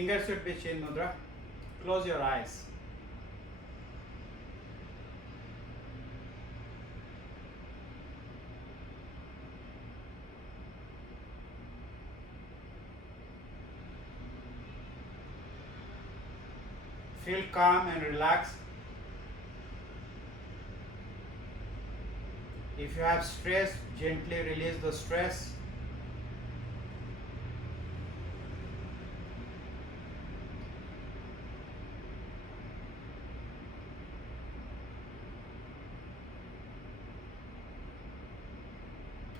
Fingers should be chin mudra. Close your eyes. Feel calm and relaxed. If you have stress, gently release the stress.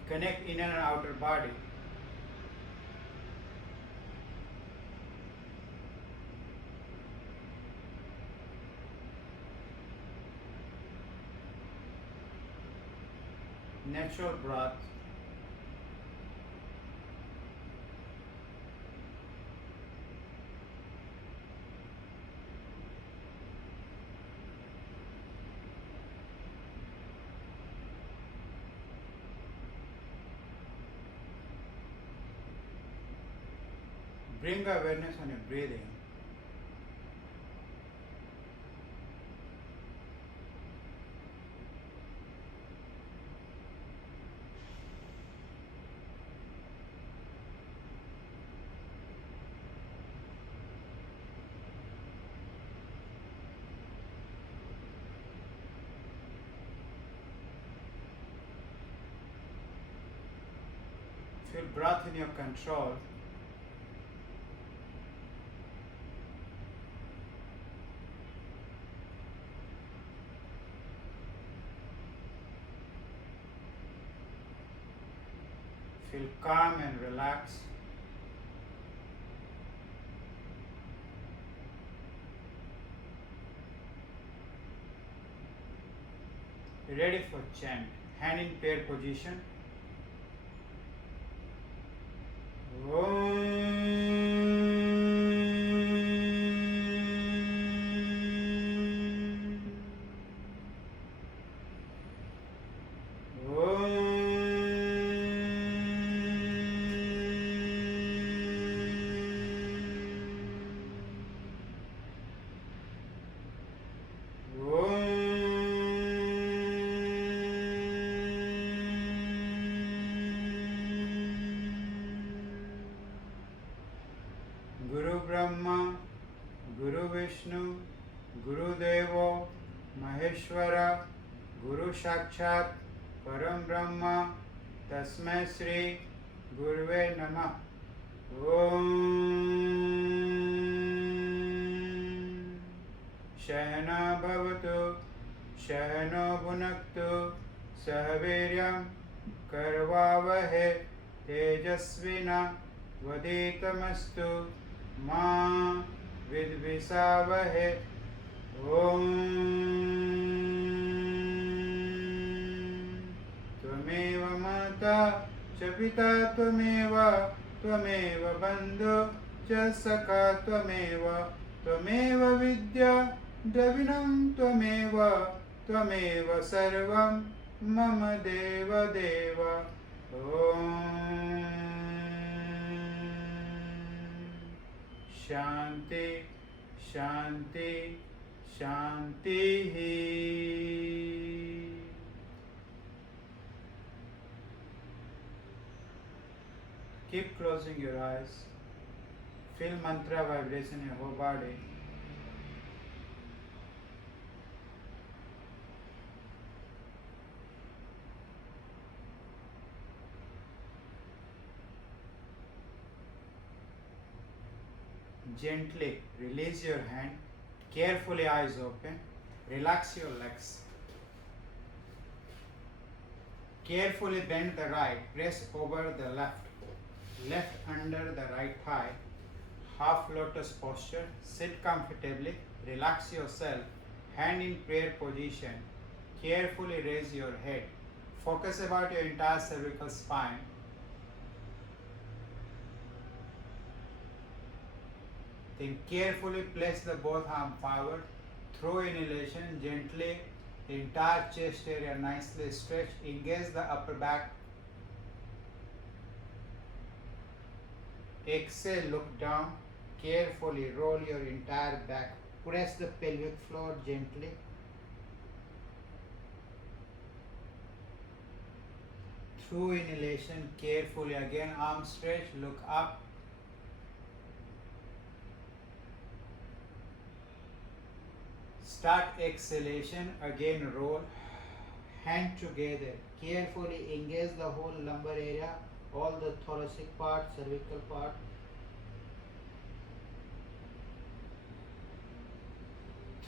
Connect inner and outer body. Natural breath. Bring awareness on your breathing. Feel breath in your control. Feel calm and relaxed. Ready for chant. Hand in prayer position. Guru Brahma, Guru Vishnu, Guru Devo, Maheshwara, Guru Sakshat, Param Brahma, Tasmai Sri, Guruve Namah. Om Shahana Bhavatu, Shahano Bhunaktu, Sahaviryam, Karvavahe, Tejasvina, Vaditamastu, Ma Vidvisavahe. Om Tvameva Mata Cha Pita Tvameva Tvameva Bandhu Cha Sakha Tvameva Tvameva Vidya Dravinam Tvameva Tvameva Sarvam Mama Deva Deva. Om Shanti Shanti Shanti. Keep closing your eyes. Feel mantra vibration in your whole body. Gently release your hand. Carefully, eyes open. Relax your legs. Carefully bend the right. Press over the left. Left under the right thigh. Half lotus posture. Sit comfortably. Relax yourself. Hand in prayer position. Carefully raise your head. Focus about your entire cervical spine. Then carefully place the both arms forward. Through inhalation, gently the entire chest area nicely stretch. Engage the upper back. Exhale, look down. Carefully roll your entire back. Press the pelvic floor gently. Through inhalation, carefully again, arms stretch, look up. Start exhalation, again roll. Hand together. Carefully engage the whole lumbar area, all the thoracic part, cervical part.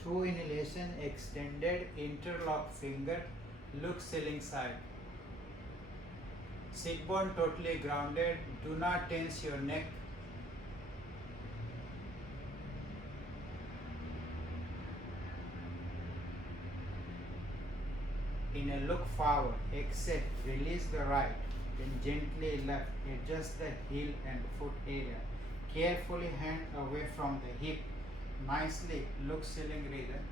Through inhalation, extended, interlock finger, look ceiling side. Sit bone totally grounded, do not tense your neck. In a look forward, exhale, release the right, then gently left, adjust the heel and foot area. Carefully hand away from the hip, nicely look ceiling rhythm.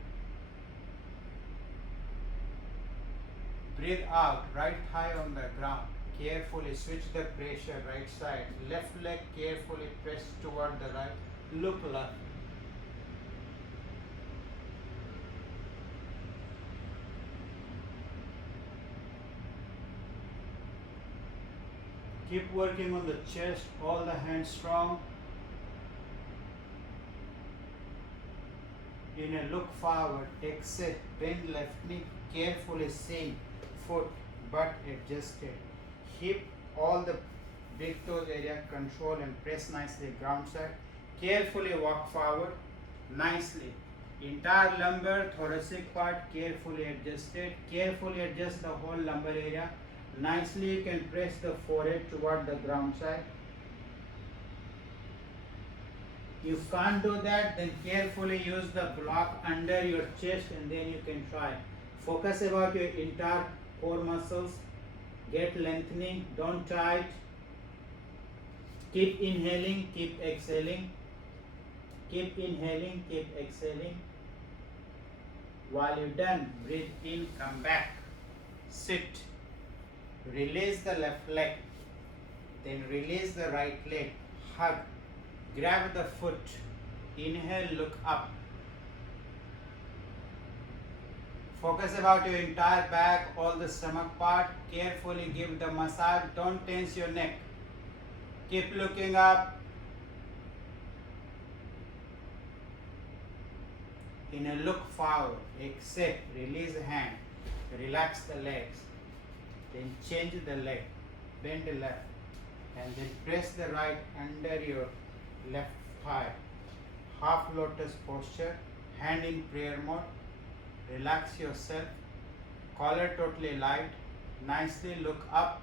Breathe out, right thigh on the ground. Carefully switch the pressure right side. Left leg carefully press toward the right. Look left. Keep working on the chest, all the hands strong. In a look forward, exhale, bend left knee, carefully sink, foot, butt adjusted. Hip, all the big toes area control and press nicely ground side. Carefully walk forward, nicely. Entire lumbar, thoracic part carefully adjusted. Carefully adjust the whole lumbar area. Nicely you can press the forehead toward the ground side. If you can't do that, then carefully use the block under your chest and then you can try. Focus about your entire core muscles. Get lengthening, don't tight. Keep inhaling, keep exhaling. Keep inhaling, keep exhaling. While you're done, breathe in, come back. Sit. Release the left leg. Then release the right leg. Hug. Grab the foot. Inhale, look up. Focus about your entire back, all the stomach part. Carefully give the massage. Don't tense your neck. Keep looking up. In a look forward. Exhale. Release the hand. Relax the legs. Then change the leg. Bend the left. And then press the right under your left thigh. Half lotus posture. Hand in prayer mode. Relax yourself. Collar totally light. Nicely look up.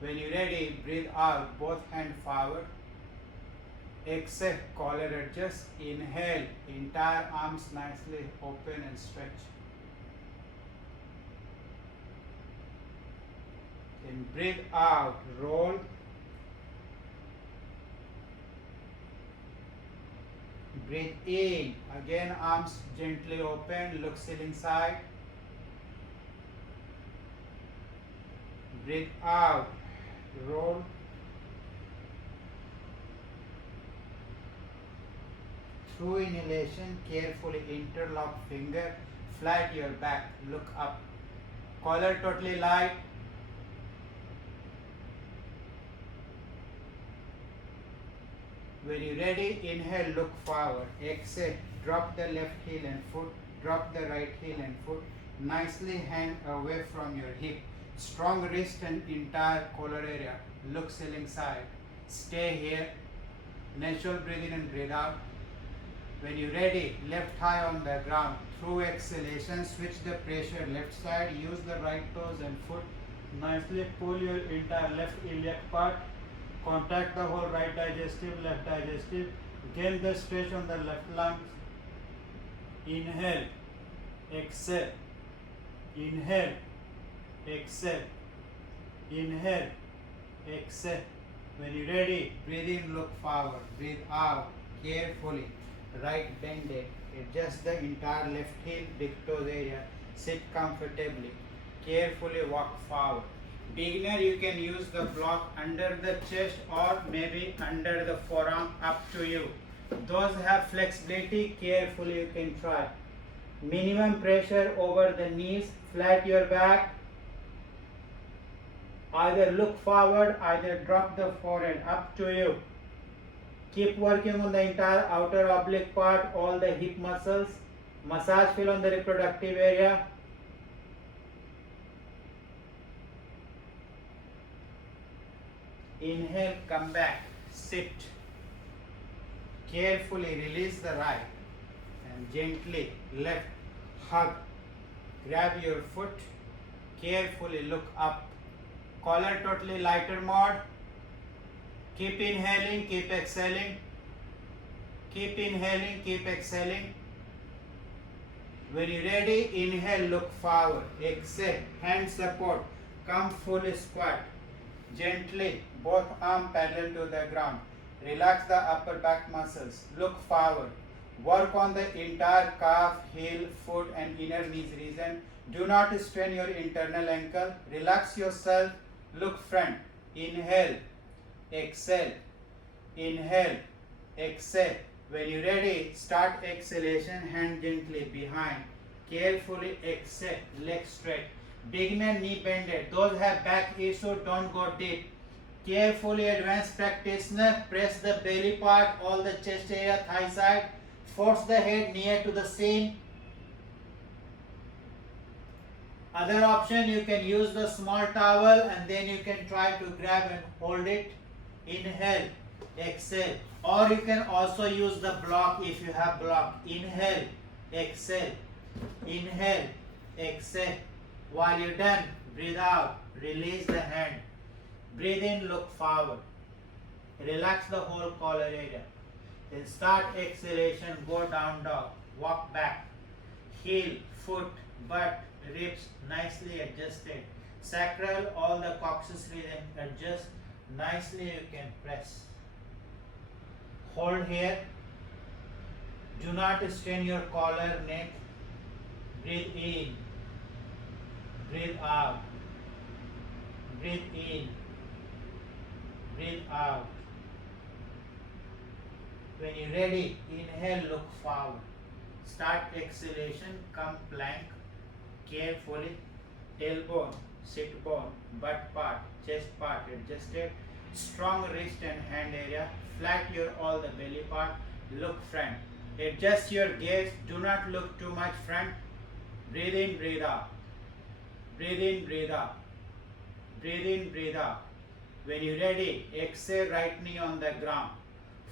When you're ready, breathe out. Both hands forward. Exhale. Collar adjust. Inhale. Entire arms nicely open and stretch. Then breathe out. Roll. Breathe in. Again, arms gently open. Look ceiling side. Breathe out. Roll. Through inhalation, carefully interlock finger. Flat your back. Look up. Collar totally light. When you're ready, inhale, look forward. Exhale, drop the left heel and foot. Drop the right heel and foot. Nicely hand away from your hip. Strong wrist and entire collar area. Look ceiling side. Stay here. Natural breathe in and breathe out. When you're ready, left thigh on the ground. Through exhalation, switch the pressure left side. Use the right toes and foot. Nicely pull your entire left iliac part. Contact the whole right digestive, left digestive. Gain the stretch on the left lungs. Inhale, exhale, inhale, exhale, inhale, exhale. When you're ready, breathe in, look forward. Breathe out carefully. Right bended. Adjust the entire left heel, big toes area. Sit comfortably. Carefully walk forward. Beginner, you can use the block under the chest or maybe under the forearm, up to you. Those have flexibility, carefully you can try. Minimum pressure over the knees, flat your back. Either look forward, either drop the forehead, up to you. Keep working on the entire outer oblique part, all the hip muscles. Massage feel on the reproductive area. Inhale, come back, sit. Carefully release the right and gently left, hug. Grab your foot, carefully look up. Collar totally lighter mode. Keep inhaling, keep exhaling. Keep inhaling, keep exhaling. When you're ready, inhale, look forward. Exhale, hand support. Come fully squat. Gently, both arms parallel to the ground. Relax the upper back muscles. Look forward. Work on the entire calf, heel, foot and inner knees region. Do not strain your internal ankle. Relax yourself. Look front. Inhale. Exhale. Inhale. Exhale. When you're ready, start exhalation. Hand gently behind. Carefully exhale. Leg straight. Beginner knee bended. Those have back issue, don't go deep. Carefully, advanced practitioner, press the belly part, all the chest area, thigh side. Force the head near to the seam. Other option, you can use the small towel and then you can try to grab and hold it. Inhale, exhale. Or you can also use the block if you have block. Inhale, exhale. Inhale, exhale. While you're done, breathe out, release the hand. Breathe in, look forward. Relax the whole collar area. Then start exhalation, go down dog, walk back. Heel, foot, butt, ribs nicely adjusted. Sacral, all the coccyx region adjust. Nicely you can press. Hold here. Do not strain your collar, neck. Breathe in. Breathe out. Breathe in. Breathe out. When you're ready, inhale, look forward. Start exhalation, come plank. Carefully, tailbone, sit bone, butt part, chest part adjusted. Strong wrist and hand area. Flat your all the belly part. Look front. Adjust your gaze. Do not look too much front. Breathe in, breathe out. Breathe in, breathe out. Breathe in, breathe out. When you're ready, exhale, right knee on the ground.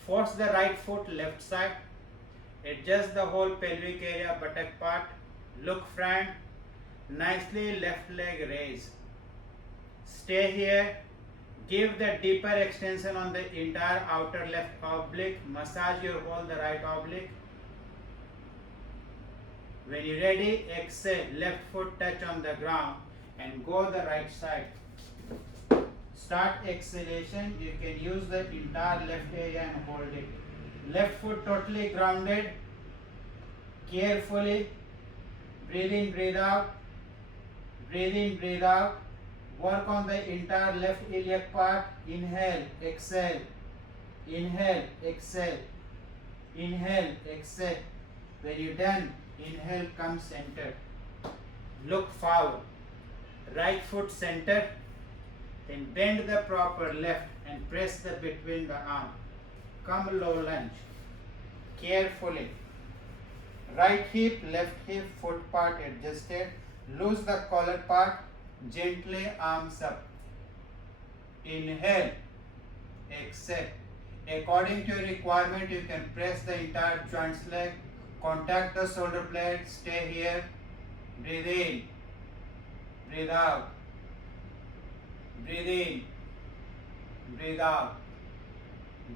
Force the right foot left side. Adjust the whole pelvic area, buttock part. Look front. Nicely left leg raise. Stay here. Give the deeper extension on the entire outer left oblique. Massage your whole the right oblique. When you're ready, exhale, left foot touch on the ground and go the right side. Start exhalation, you can use the entire left area and hold it. Left foot totally grounded. Carefully, breathe in, breathe out. Breathe in, breathe out. Work on the entire left iliac part. Inhale, exhale. Inhale, exhale. Inhale, exhale. When you're done, inhale, come center. Look forward. Right foot center. Then bend the proper left and press the between the arm. Come low lunge. Carefully. Right hip, left hip, foot part adjusted. Loose the collar part. Gently arms up. Inhale. Exhale. According to your requirement, you can press the entire joints leg. Contact the shoulder blade. Stay here. Breathe in. Breathe out. Breathe in. Breathe out.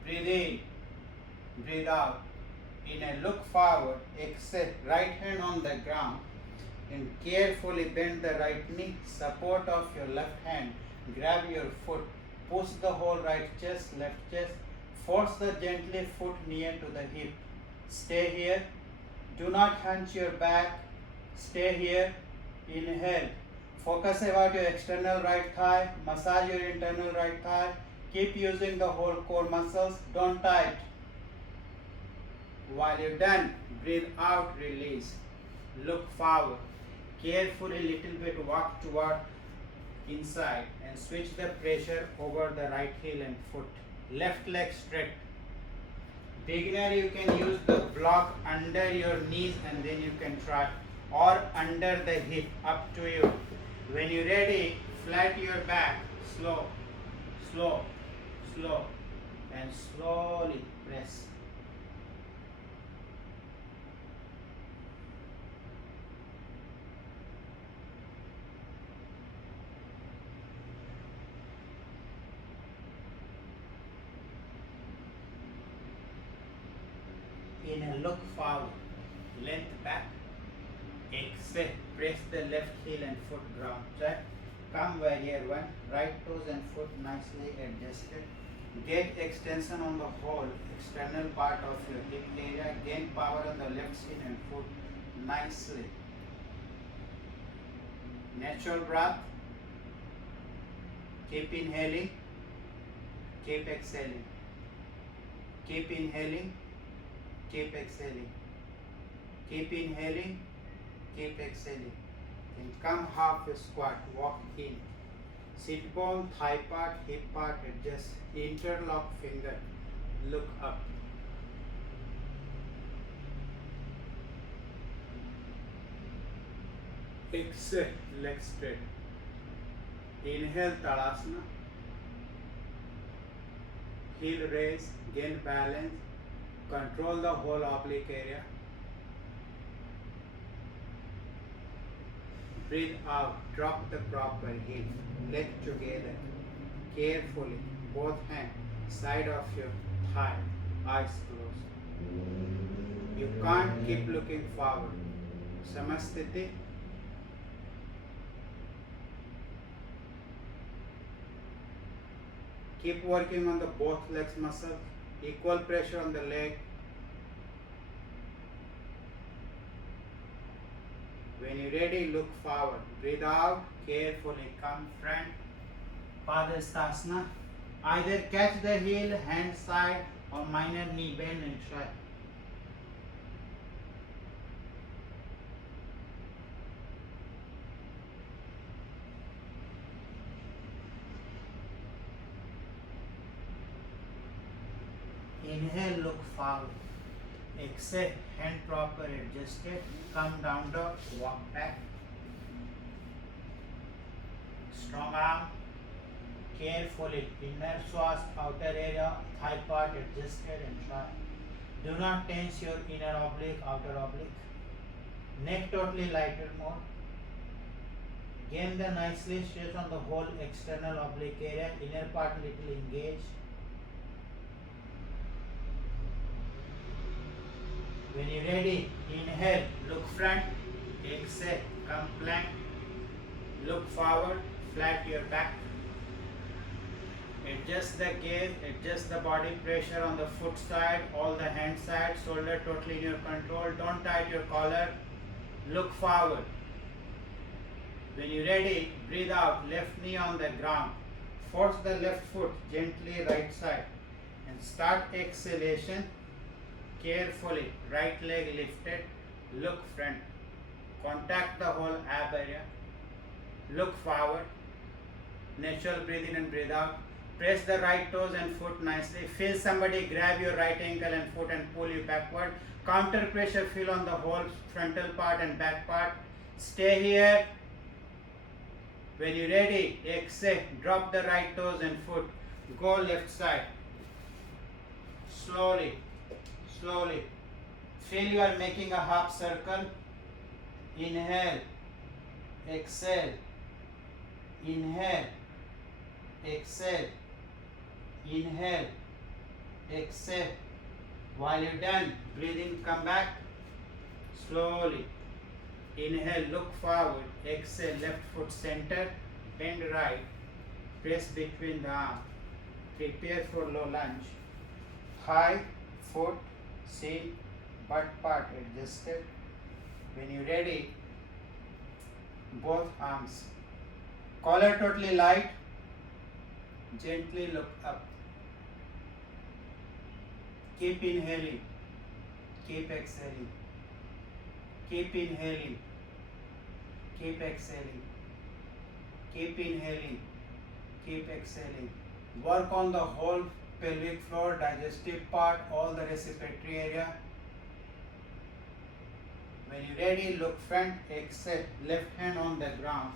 Breathe in. Breathe out. Inhale, look forward. Exhale. Right hand on the ground. And carefully bend the right knee. Support of your left hand. Grab your foot. Push the whole right chest, left chest. Force the gently foot near to the hip. Stay here. Do not hunch your back. Stay here. Inhale. Focus about your external right thigh. Massage your internal right thigh. Keep using the whole core muscles. Don't tight. While you're done, breathe out, release. Look forward. Carefully, little bit walk toward inside and switch the pressure over the right heel and foot. Left leg straight. Beginner, you can use the block under your knees and then you can try, or under the hip, up to you. When you're ready, flat your back, slow, slow, slow, and slowly press. Inhale, look forward, length back. Exhale, press the left heel and foot ground. Check. Come warrior one, right toes and foot nicely adjusted. Get extension on the whole external part of your hip area. Gain power on the left shin and foot nicely. Natural breath. Keep inhaling. Keep exhaling. Keep inhaling. Keep exhaling. Keep inhaling. Keep exhaling. Then come half a squat. Walk in. Sit bone, thigh part, hip part, adjust. Interlock finger. Look up. Exhale, leg straight. Inhale, Tadasana. Heel raise, gain balance. Control the whole oblique area. Breathe out, drop the proper heel, leg together. Carefully, both hands, side of your thigh, eyes closed. You can't keep looking forward. Samasthiti. Keep working on the both legs muscles. Equal pressure on the leg. When you're ready, look forward. Breathe out. Carefully come front. Padhastasana. Either catch the heel, hand side, or minor knee bend and try. Inhale, look forward. Exhale, hand proper adjusted. Come down dog, walk back. Strong arm. Carefully, inner psoas, outer area, thigh part adjusted and try. Do not tense your inner oblique, outer oblique. Neck totally lighter mode. Gain the nicely stress on the whole external oblique area, inner part little engaged. When you're ready, inhale, look front, exhale, come plank, look forward, flat your back. Adjust the gaze, adjust the body pressure on the foot side, all the hand side, shoulder totally in your control. Don't tight your collar, look forward. When you're ready, breathe out, left knee on the ground. Force the left foot gently right side and start exhalation. Carefully, right leg lifted, look front, contact the whole ab area, look forward, natural breathe in and breathe out, press the right toes and foot nicely, feel somebody grab your right ankle and foot and pull you backward, counter pressure feel on the whole frontal part and back part, stay here. When you're ready, exhale, drop the right toes and foot, go left side, slowly. Slowly. Feel you are making a half circle. Inhale. Exhale. Inhale. Exhale. Inhale. Exhale. While you're done, breathe in, come back. Slowly. Inhale, look forward. Exhale, left foot center. Bend right. Press between the arms. Prepare for low lunge. Thigh, foot, shin, butt part adjusted. When you're ready, both arms Collar totally light. Gently look up. Keep inhaling. Keep exhaling. Keep inhaling. Keep exhaling. Keep inhaling. Keep exhaling. Work on the whole pelvic floor, digestive part, all the respiratory area. When you're ready, look front, exhale, left hand on the ground.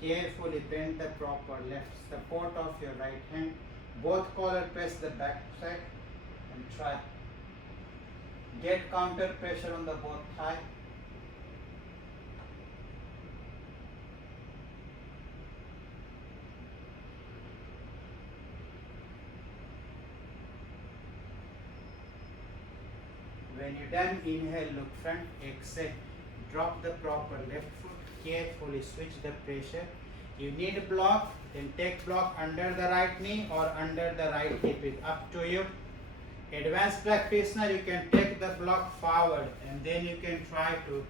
Carefully bend the proper left support of your right hand. Both collar press the back side and try. Get counter pressure on the both thigh. When you're done, inhale, look front, exhale, drop the proper left foot, carefully switch the pressure. You need a block, then take block under the right knee or under the right hip, it's up to you. Advanced practitioner, you can take the block forward and then you can try to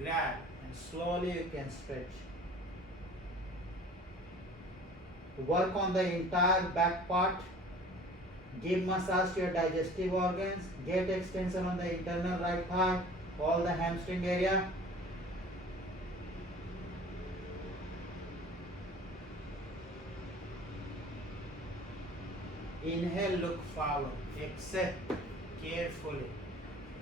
grab and slowly you can stretch. Work on the entire back part. Give massage to your digestive organs. Get extension on the internal right thigh, all the hamstring area. Inhale, look forward. Exhale, carefully.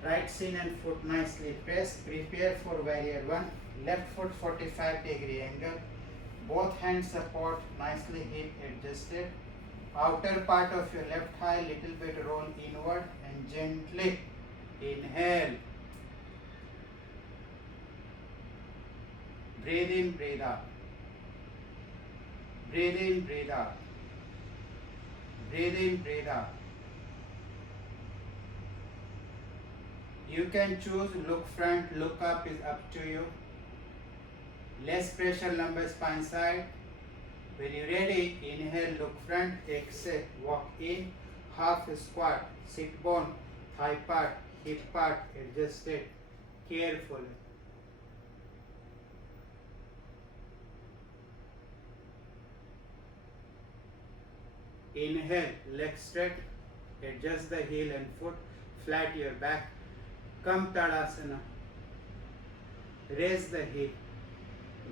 Right shin and foot nicely pressed. Prepare for warrior one. Left foot 45-degree angle. Both hands support, nicely hip adjusted. Outer part of your left thigh little bit roll inward and gently inhale. Breathe in, breathe out. Breathe in, breathe out. Breathe in, breathe out. You can choose look front, look up is up to you. Less pressure, lumbar spine side. When you're ready, inhale, look front, exhale, walk in, half squat, sit bone, thigh part, hip part, adjust it carefully. Inhale, leg straight, adjust the heel and foot, flat your back, come Tadasana, raise the hip,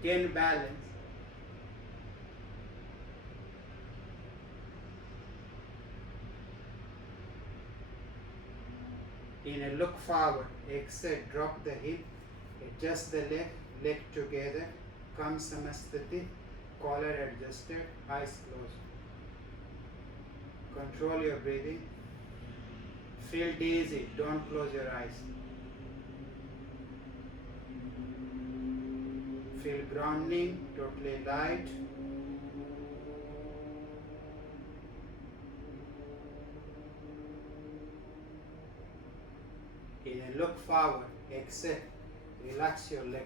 gain balance. Inhale, look forward, exhale, drop the hip, adjust the leg together, come Samastiti, collar adjusted, eyes closed. Control your breathing. Feel dizzy, don't close your eyes. Feel grounding, totally light. Inhale, look forward, exhale, relax your leg.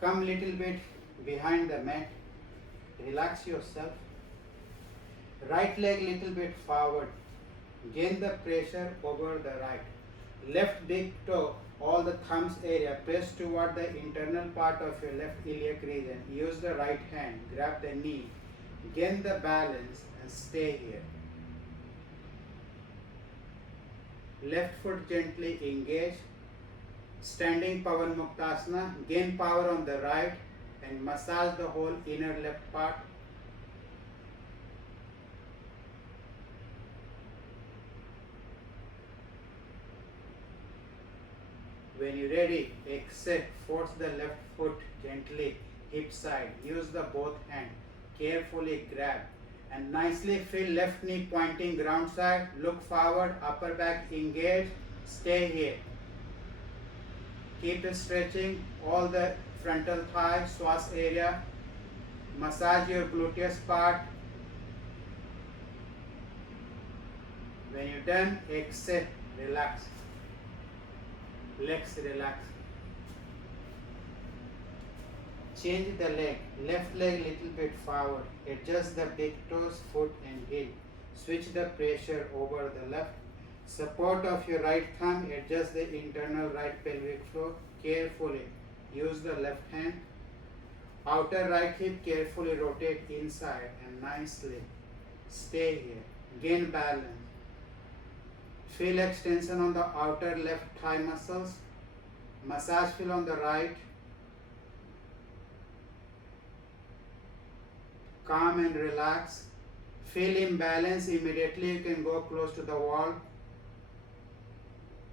Come little bit behind the mat, relax yourself. Right leg little bit forward, gain the pressure over the right. Left big toe, all the thumbs area, press toward the internal part of your left iliac region. Use the right hand, grab the knee, gain the balance and stay here. Left foot gently engage. Standing Pavan Muktasana, gain power on the right and massage the whole inner left part. When you're ready, exhale, force the left foot gently, hip side. Use the both hand. Carefully grab and nicely feel left knee pointing ground side. Look forward, upper back engage. Stay here. Keep stretching all the frontal thigh, swas area. Massage your gluteus part. When you're done, exhale, relax. Legs relax. Change the leg. Left leg little bit forward. Adjust the big toes, foot and heel. Switch the pressure over the left. Support of your right thumb. Adjust the internal right pelvic floor. Carefully. Use the left hand. Outer right hip carefully rotate inside and nicely stay here. Gain balance. Feel extension on the outer left thigh muscles. Massage feel on the right. Calm and relax. Feel imbalance, immediately you can go close to the wall.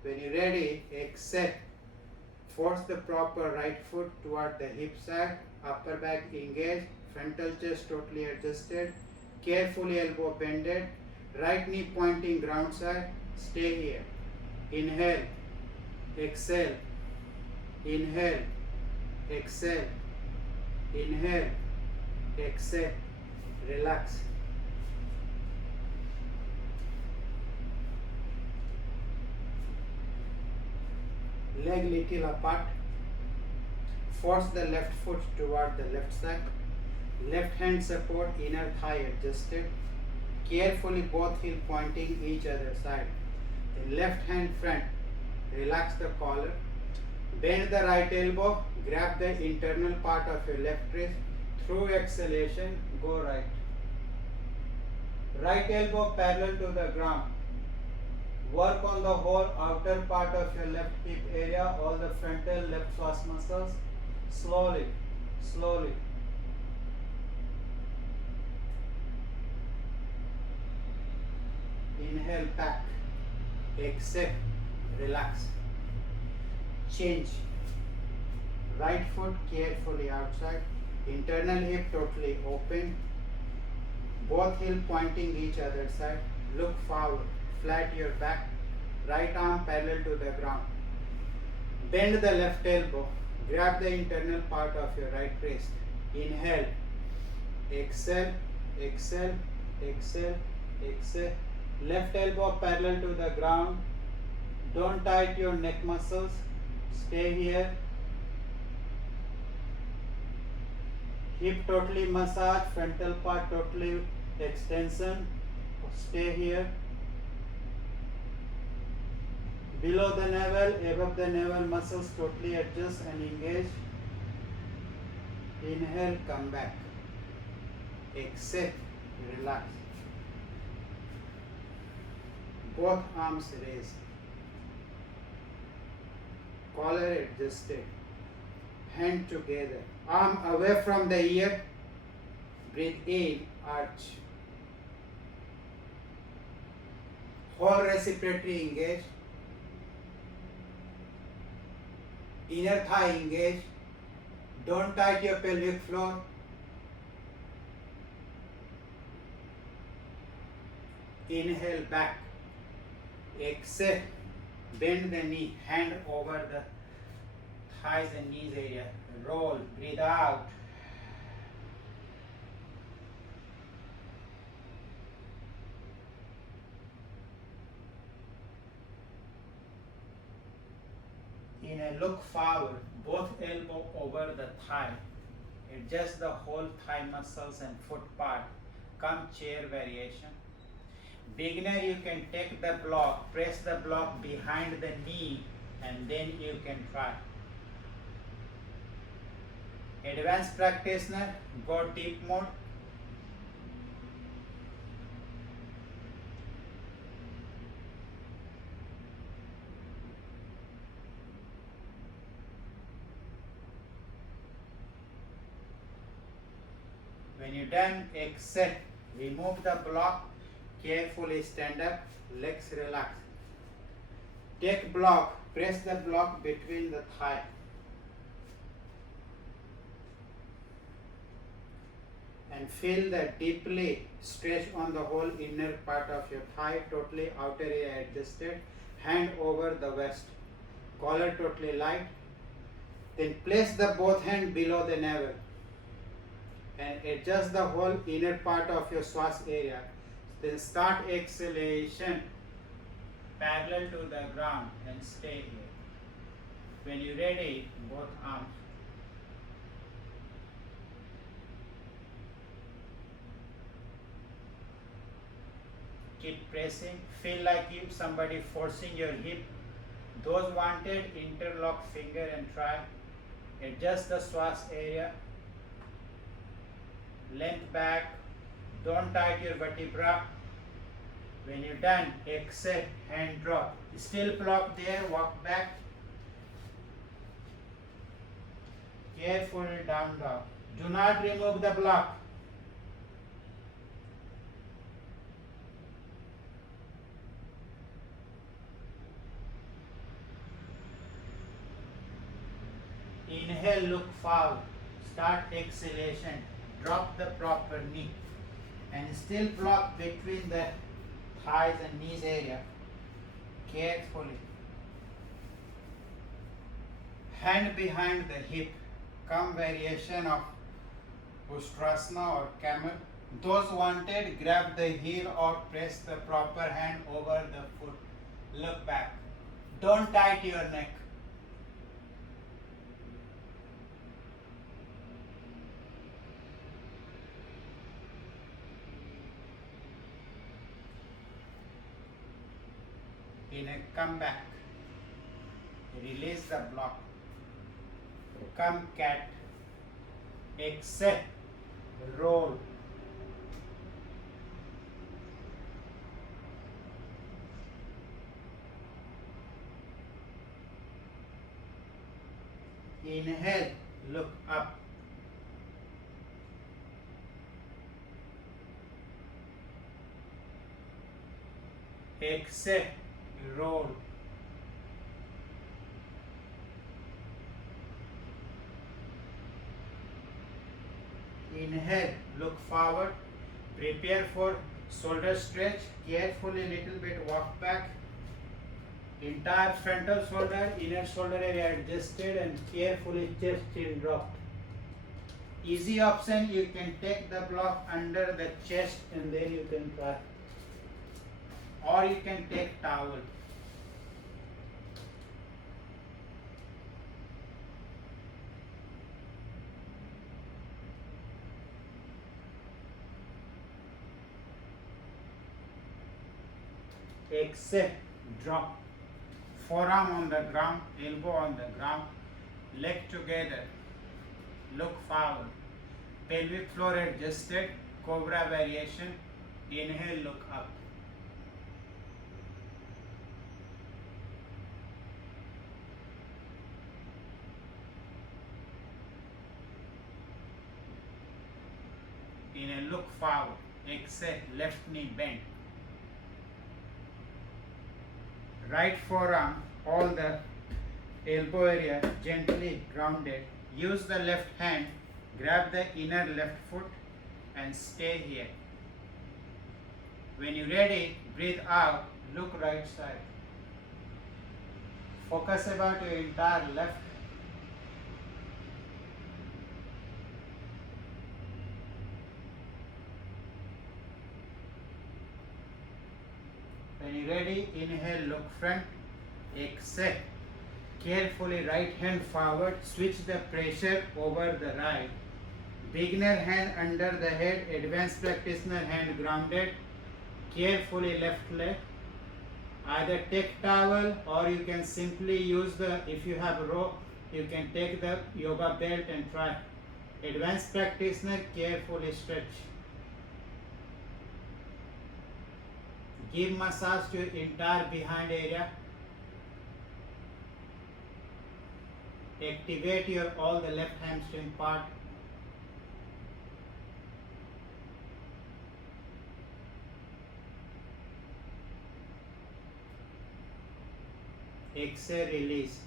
When you're ready, exhale. Force the proper right foot toward the hip side. Upper back engaged. Frontal chest totally adjusted. Carefully elbow bended. Right knee pointing ground side. Stay here. Inhale. Exhale. Inhale. Exhale. Inhale. Exhale. Relax. Leg little apart. Force the left foot toward the left side. Left hand support inner thigh adjusted. Carefully both heel pointing each other side. The left hand front. Relax the collar. Bend the right elbow. Grab the internal part of your left wrist. Through exhalation, go right. Right elbow parallel to the ground. Work on the whole outer part of your left hip area, all the frontal left psoas muscles. Slowly, slowly. Inhale back. Exhale. Relax. Change. Right foot carefully outside. Internal hip totally open. Both heel pointing each other side. Look forward. Flat your back. Right arm parallel to the ground. Bend the left elbow. Grab the internal part of your right wrist. Inhale. Exhale. Exhale. Exhale. Exhale. Left elbow parallel to the ground. Don't tight your neck muscles. Stay here. Hip totally massage. Frontal part totally extension. Stay here. Below the navel, above the navel muscles totally adjust and engage. Inhale, come back. Exhale, relax. Both arms raised. Collar adjusted. Hand together. Arm away from the ear. Breathe in, arch. Whole respiratory engaged. Inner thigh engaged. Don't tight your pelvic floor. Inhale back. Exhale. Bend the knee. Hand over the thighs and knees area. Roll. Breathe out. Inhale, look forward, both elbow over the thigh. Adjust the whole thigh muscles and foot part. Come chair variation. Beginner, you can take the block, press the block behind the knee, and then you can try. Advanced practitioner, go deep mode. When you're done, exhale. Remove the block. Carefully stand up. Legs relax. Take block. Press the block between the thigh. And feel the deeply stretch on the whole inner part of your thigh. Totally outer area adjusted. Hand over the waist. Collar totally light. Then place the both hand below the navel. And adjust the whole inner part of your psoas area. Then start exhalation parallel to the ground and stay here. When you're ready, both arms. Keep pressing. Feel like if somebody forcing your hip. Those wanted, interlock finger and try. Adjust the psoas area. length back. Don't tighten your vertebra. When you're done, exhale, hand drop. Still block there, walk back. Careful down dog. Do not remove the block. Inhale, look forward. Start exhalation. Drop the proper knee. And still block between the thighs and knees area. Carefully. Hand behind the hip. Come variation of Ustrasana or camel. Those wanted, grab the heel or press the proper hand over the foot. Look back. Don't tighten your neck. In a comeback, release the block. Come cat. Exhale. Roll. Inhale, look up. Exhale, roll. Inhale, look forward. Prepare for shoulder stretch. Carefully, little bit walk back. Entire frontal shoulder, inner shoulder area adjusted, and carefully chest chin dropped. Easy option, you can take the block under the chest and then you can try. Or you can take towel. Exhale, drop. Forearm on the ground, elbow on the ground, leg together. Look forward. Pelvic floor adjusted, cobra variation. Inhale, look up. Inhale, look forward. Exhale, left knee bent. Right forearm, all the elbow area gently grounded. Use the left hand, grab the inner left foot and stay here. When you're ready, breathe out, look right side. Focus about your entire left. When you're ready, inhale, look front, exhale. Carefully right hand forward, switch the pressure over the right. Beginner hand under the head, advanced practitioner hand grounded. Carefully left leg. Either take towel or you can simply use if you have rope, you can take the yoga belt and try. Advanced practitioner, carefully stretch. Give massage to your entire behind area. Activate your all the left hamstring part. Exhale, release.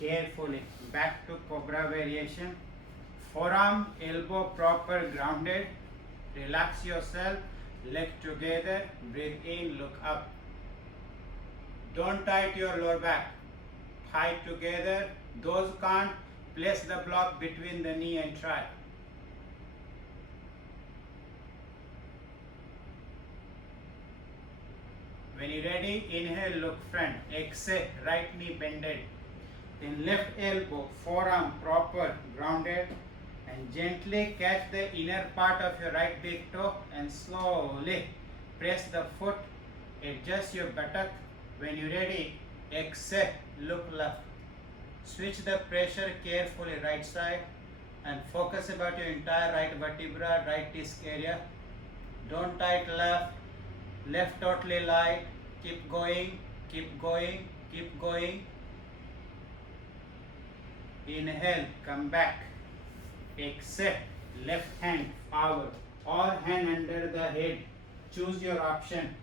Carefully back to cobra variation. Forearm, elbow proper grounded. Relax yourself. Leg together. Breathe in, look up. Don't tight your lower back. Thigh together. Those can't, place the block between the knee and try. When you're ready, inhale, look front. Exhale, right knee bended. Then left elbow, forearm proper, grounded. And gently catch the inner part of your right big toe and slowly press the foot. Adjust your buttock. When you're ready, exhale, look left. Switch the pressure carefully right side. and focus about your entire right vertebra, right disc area. Don't tight left, left totally light. Keep going, keep going, keep going. Inhale, come back. Exhale, left hand forward or hand under the head. Choose your option.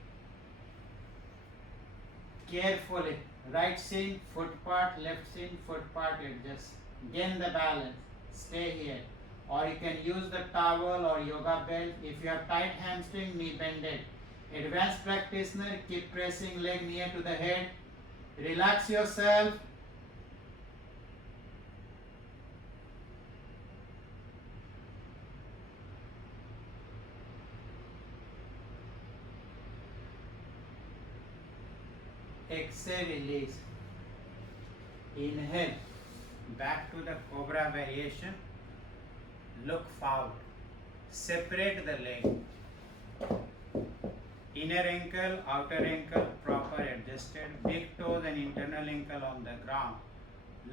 Carefully, right shin, foot part, left shin, foot part, adjust. Gain the balance. Stay here. Or you can use the towel or yoga belt. If you have tight hamstring, knee bended. Advanced practitioner, keep pressing leg near to the head. Relax yourself. Exhale, release. Inhale, back to the cobra variation. Look forward. Separate the leg. Inner ankle, outer ankle, proper adjusted. Big toes and internal ankle on the ground.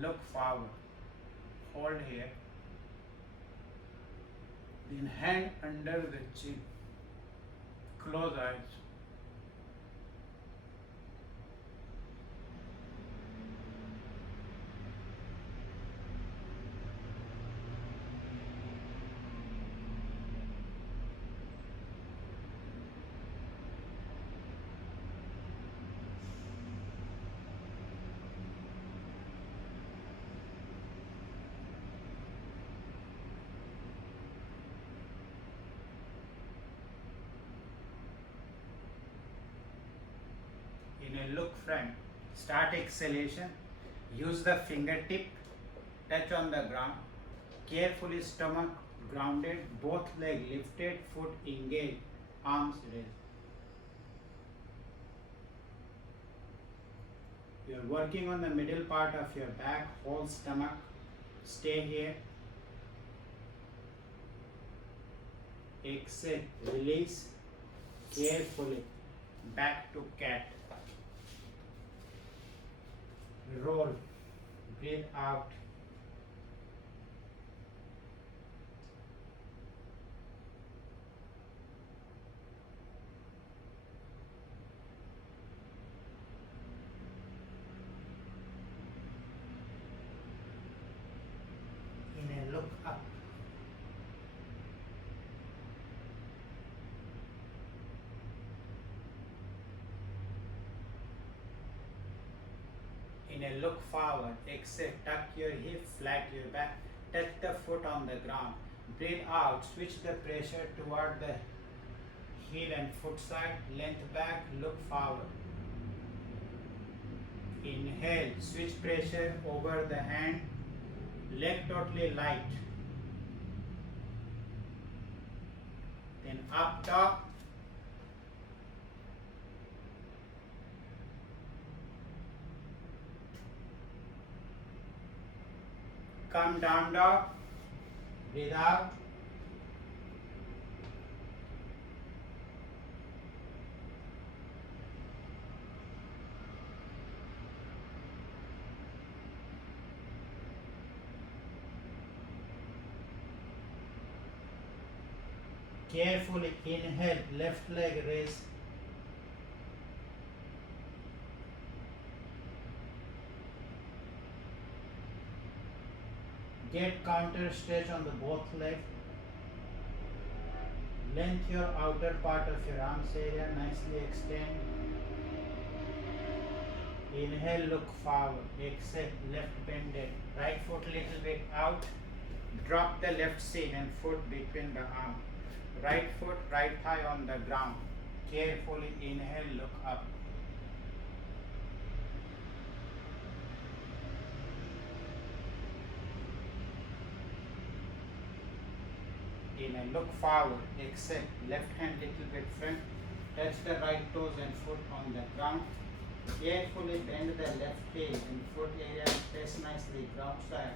Look forward. Hold here. Then hand under the chin. Close eyes. In a look front, start exhalation. Use the fingertip, touch on the ground. Carefully stomach grounded, both legs lifted, foot engaged, arms raised. You are working on the middle part of your back, whole stomach. Stay here. Exhale, release. Carefully, back to cat. Roll, breathe out. In a look up. In a look forward, exhale, tuck your hip, flat your back, touch the foot on the ground. Breathe out, switch the pressure toward the heel and foot side, length back, look forward. Inhale, switch pressure over the hand, leg totally light. Then up top. Come down dog. Breathe out. Carefully inhale, left leg raise. Get counter stretch on the both legs. Length your outer part of your arms area, nicely extend. Inhale, look forward. Exhale, left bended. Right foot little bit out. Drop the left shin and foot between the arm. Right foot, right thigh on the ground. Carefully inhale, look up. In a look forward, exhale, left hand little bit front, touch the right toes and foot on the ground. Carefully bend the left heel and foot area, press nicely ground side.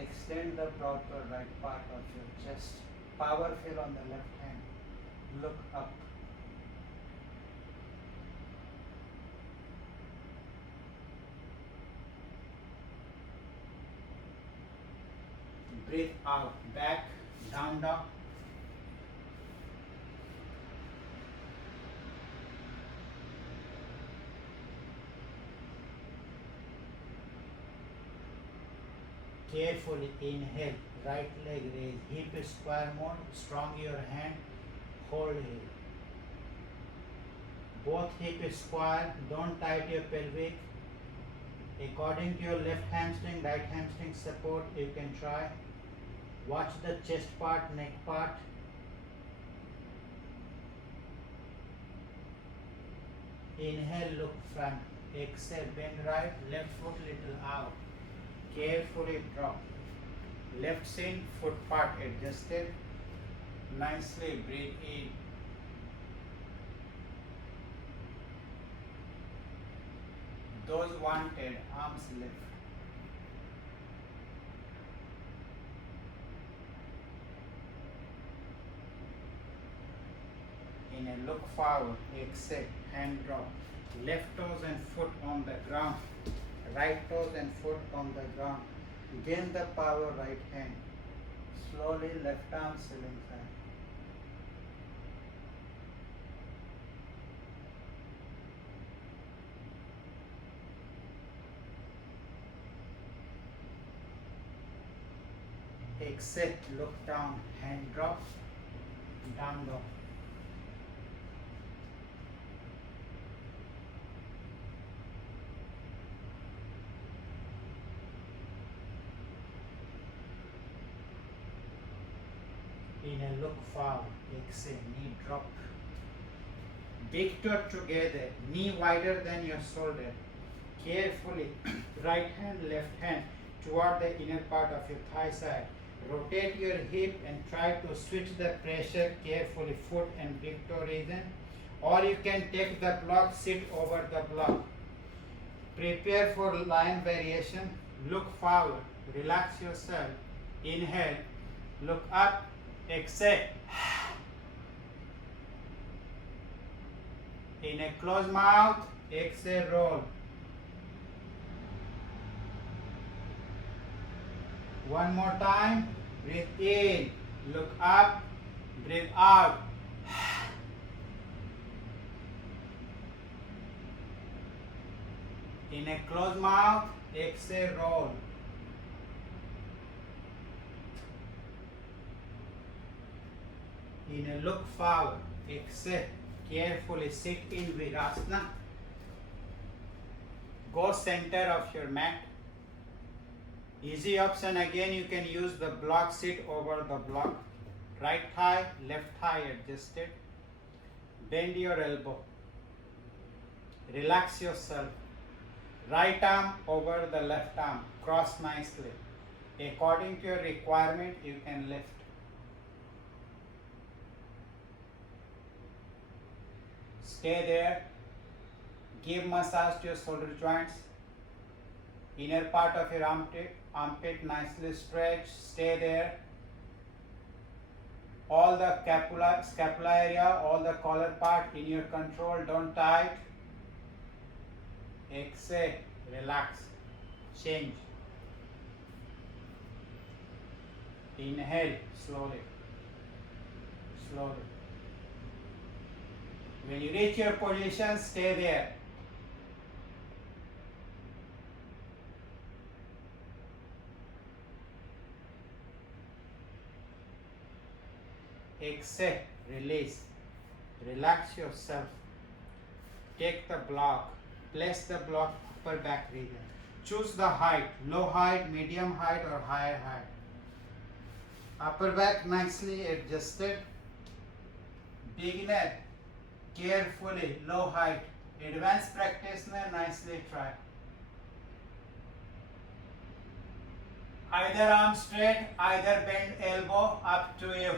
Extend the proper right part of your chest. Power fill on the left hand. Look up. Breathe out, back, down, dog. Carefully inhale, right leg raise, hip square mode, strong your hand, hold it. Both hip square, don't tight your pelvic. According to your left hamstring, right hamstring support, you can try. Watch the chest part, neck part. Inhale, look front. Exhale, bend right, left foot little out. Carefully drop. Left shin, foot part adjusted. Nicely breathe in. Those wanted, arms lift. In a look forward, exhale, hand drop. Left toes and foot on the ground. Right toes and foot on the ground. Gain the power, right hand. Slowly left arm ceiling fan. Exhale, look down, hand drop, down dog. In a look forward, exhale, knee drop. Big toe together, knee wider than your shoulder. Carefully, right hand, left hand toward the inner part of your thigh side. Rotate your hip and try to switch the pressure carefully, foot and big toe region. Or you can take the block, sit over the block. Prepare for lion variation. Look forward, relax yourself. Inhale, look up, exhale. In a closed mouth, exhale, roll. One more time, breathe in, look up, breathe out. In a closed mouth, exhale, roll. In a look forward, exhale, carefully sit in Virasana. Go center of your mat. Easy option again, you can use the block, sit over the block. Right thigh, left thigh adjusted. Bend your elbow. Relax yourself. Right arm over the left arm. Cross nicely. According to your requirement, you can lift. Stay there. Give massage to your shoulder joints. Inner part of your armpit nicely stretch. Stay there. All the scapula area, all the collar part in your control. Don't tight. Exhale. Relax. Change. Inhale slowly. Slowly. When you reach your position, stay there. Exhale, release. Relax yourself. Take the block. Place the block upper back region. Choose the height, low height, medium height or higher height. Upper back nicely adjusted. Beginner, carefully, low height. Advanced practitioner, nicely try. Either arm straight, either bend elbow, up to you.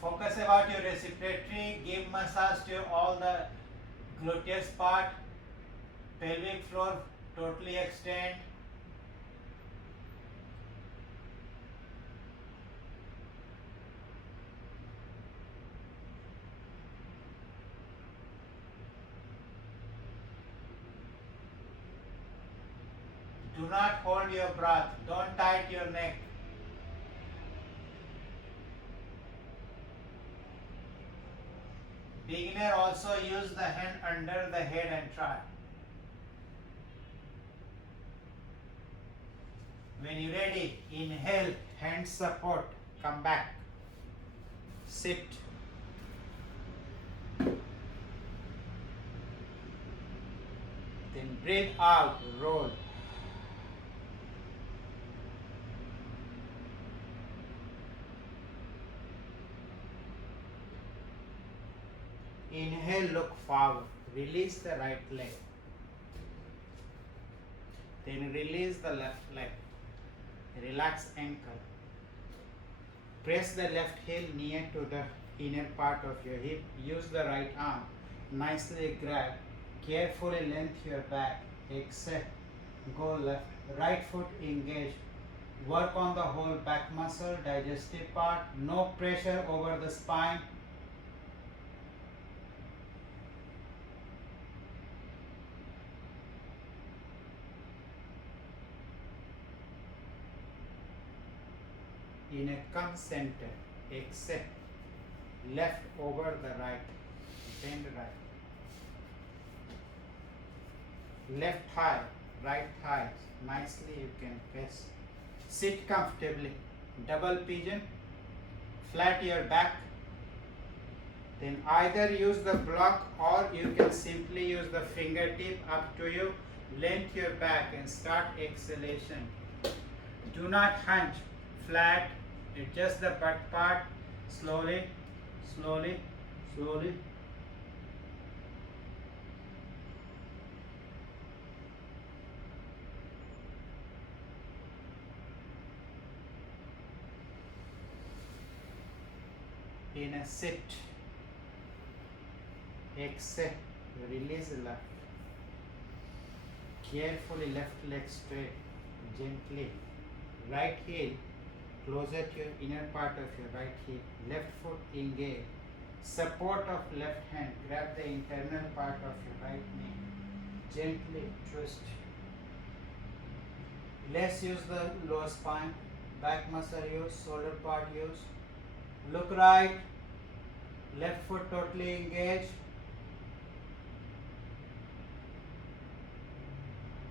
Focus about your respiratory, give massage to all the gluteus part, pelvic floor, totally extend. Do not hold your breath. Don't tight your neck. Beginner also use the hand under the head and try. When you're ready, inhale, hand support, come back, sit. Then breathe out, roll. Inhale, look forward, release the right leg. Then release the left leg. Relax ankle. Press the left heel near to the inner part of your hip. Use the right arm. Nicely grab. Carefully lengthen your back. Exhale. Go left. Right foot engage. Work on the whole back muscle, digestive part. No pressure over the spine. Inhale, come center. Exhale. Left over the right. Bend right. Left thigh, right thigh. Nicely you can press. Sit comfortably. Double pigeon. Flat your back. Then either use the block or you can simply use the fingertip, up to you. Lengthen your back and start exhalation. Do not hunch. Flat. Adjust the butt part. Slowly, slowly, slowly. In a sit. Exhale. Release the left. Carefully left leg straight. Gently. Right heel closer to your inner part of your right hip. Left foot engage. Support of left hand. Grab the internal part of your right knee. Gently twist. Let's use the lower spine. Back muscle use. Shoulder part use. Look right. Left foot totally engage.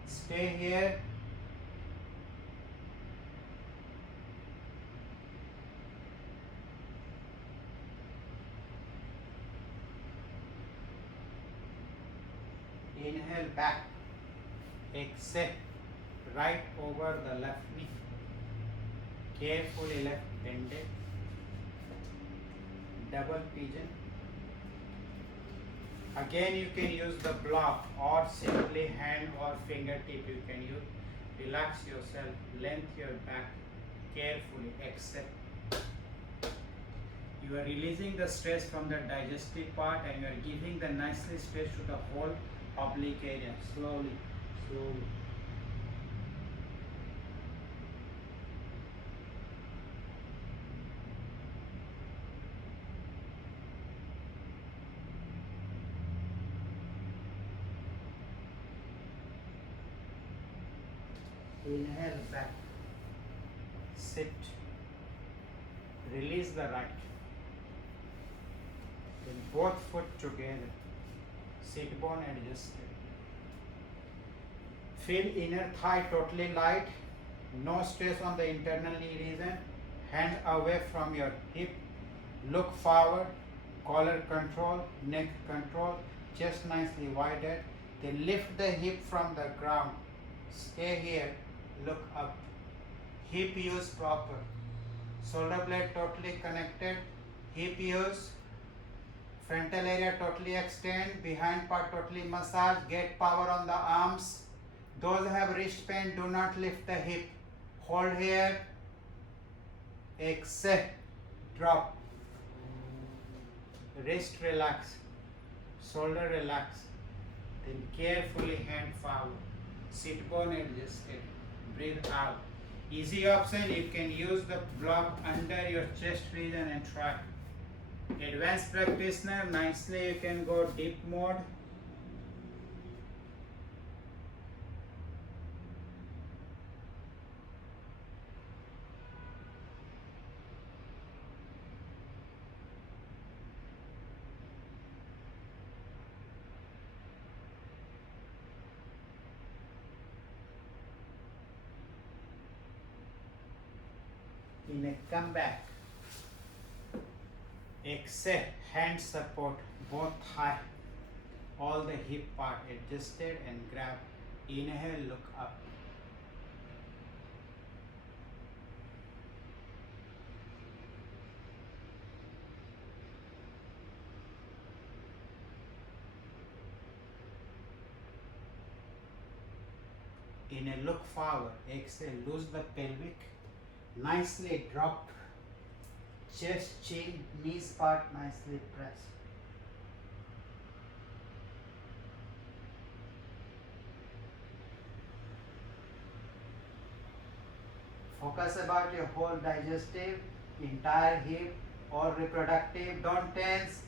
Stay here. Inhale back. Exhale. Right over the left knee. Carefully left bended. Double pigeon. Again you can use the block or simply hand or fingertip you can use. Relax yourself. Lengthen your back. Carefully exhale. You are releasing the stress from the digestive part and you are giving the nicely stretch to the whole oblique area. Slowly, slowly. Inhale back. Sit. Release the right. Then both foot together. Sit bone adjusted. Feel inner thigh totally light. No stress on the internal knee region. Hand away from your hip. Look forward. Collar control. Neck control. Chest nicely widened. Then lift the hip from the ground. Stay here. Look up. Hip use proper. Shoulder blade totally connected. Hip use. Frontal area totally extend. Behind part totally massage. Get power on the arms. Those who have wrist pain, do not lift the hip. Hold here. Exhale. Drop. Wrist relax. Shoulder relax. Then carefully hand forward. Sit bone adjusted. Breathe out. Easy option, you can use the block under your chest region and try. Advanced practitioner, nicely you can go deep mode. In a comeback, exhale, hand support both thigh, all the hip part adjusted and grab. Inhale, look up. In a look forward, exhale, lose the pelvic, nicely drop chest, chin, knees part nicely pressed. Focus about your whole digestive, entire hip or reproductive. Don't tense.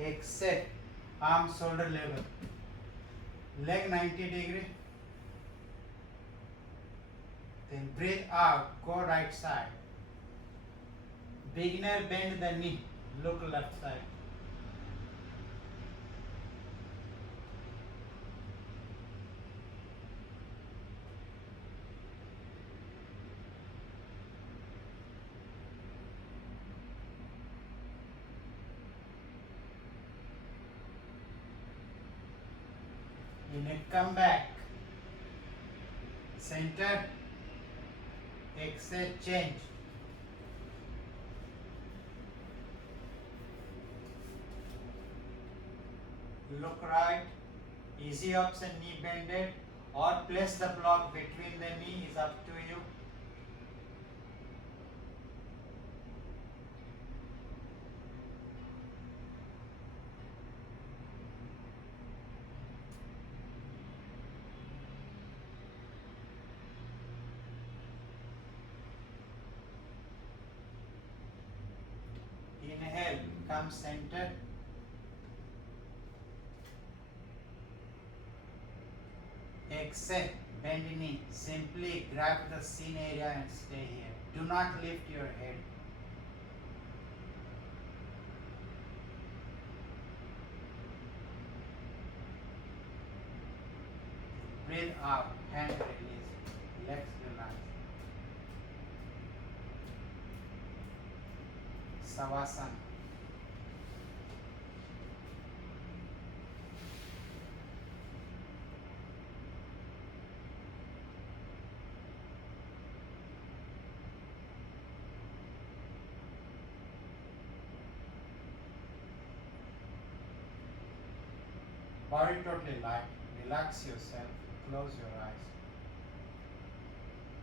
Exhale, arm shoulder level, leg 90 degree. Then breathe out, go right side. Beginner, bend the knee, look left side. In a comeback, center, exhale, change. Look right, easy ups and knee bended, or place the block between the knee, is up to you. Inhale, come center. Exhale, bend knee. Simply grab the shin area and stay here. Do not lift your head. Breathe out, hand release, legs relax. Savasana. Body totally light. Relax yourself. Close your eyes.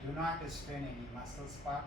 Do not strain any muscle spot.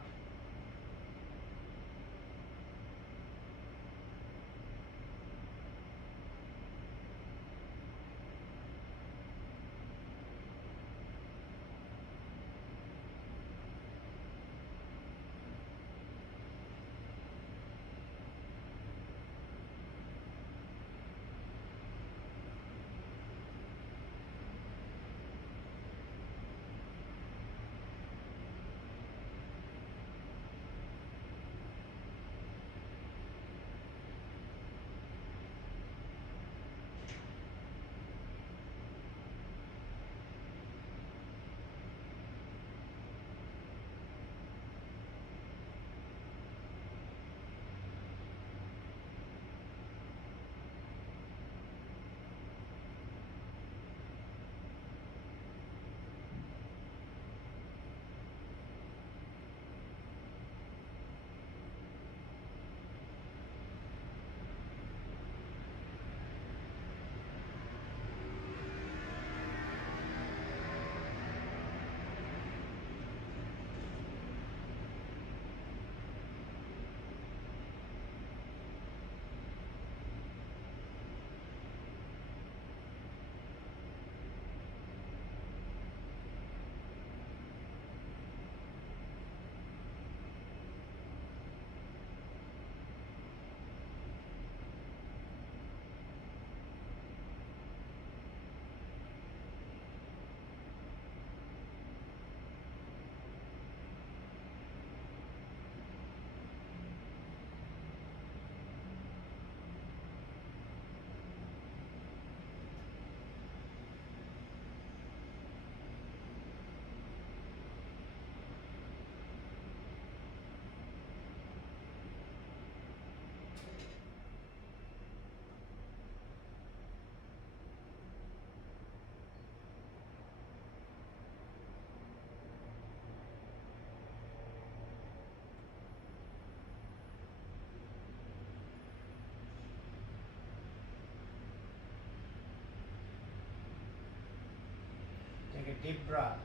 Deep breath.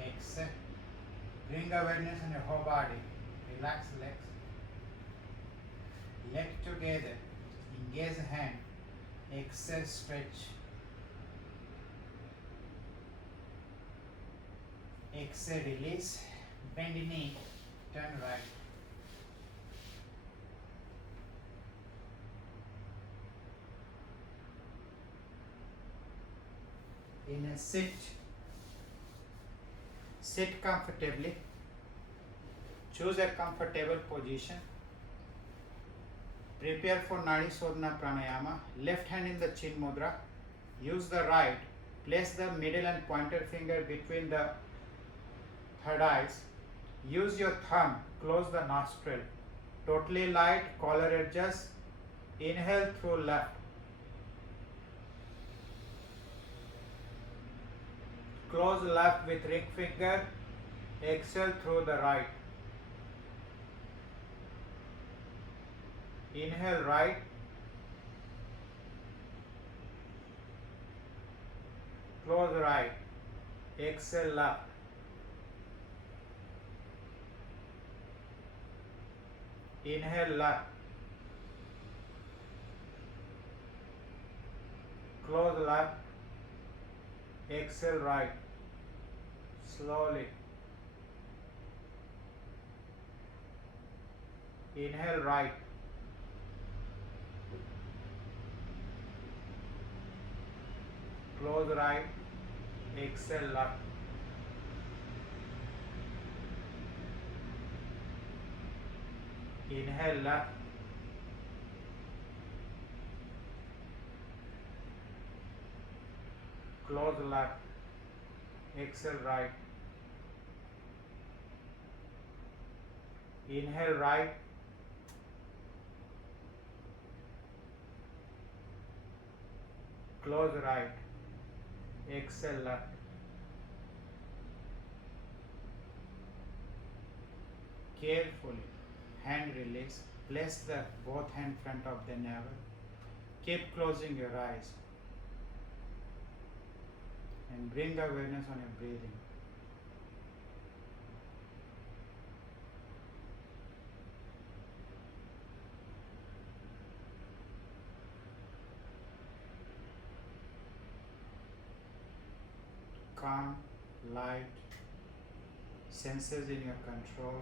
Exhale. Bring awareness on your whole body. Relax legs. Legs together. Engage hand. Exhale, stretch. Exhale, release. Bend knee. Turn right. In a sit. Sit comfortably. Choose a comfortable position. Prepare for Nadi Shodhana Pranayama. Left hand in the Chin Mudra. Use the right. Place the middle and pointer finger between the third eyes. Use your thumb. Close the nostril. Totally light. Collar adjust. Inhale through left. Close left with ring finger. Exhale through the right. Inhale right. Close right. Exhale left. Inhale left. Close left. Exhale right. Slowly. Inhale right. Close right. Exhale left. Inhale left. Close left. Exhale right. Inhale right. Close right. Exhale left. Carefully, hand release. Place the both hand front of the navel. Keep closing your eyes. And bring awareness on your breathing. Calm, light, senses in your control.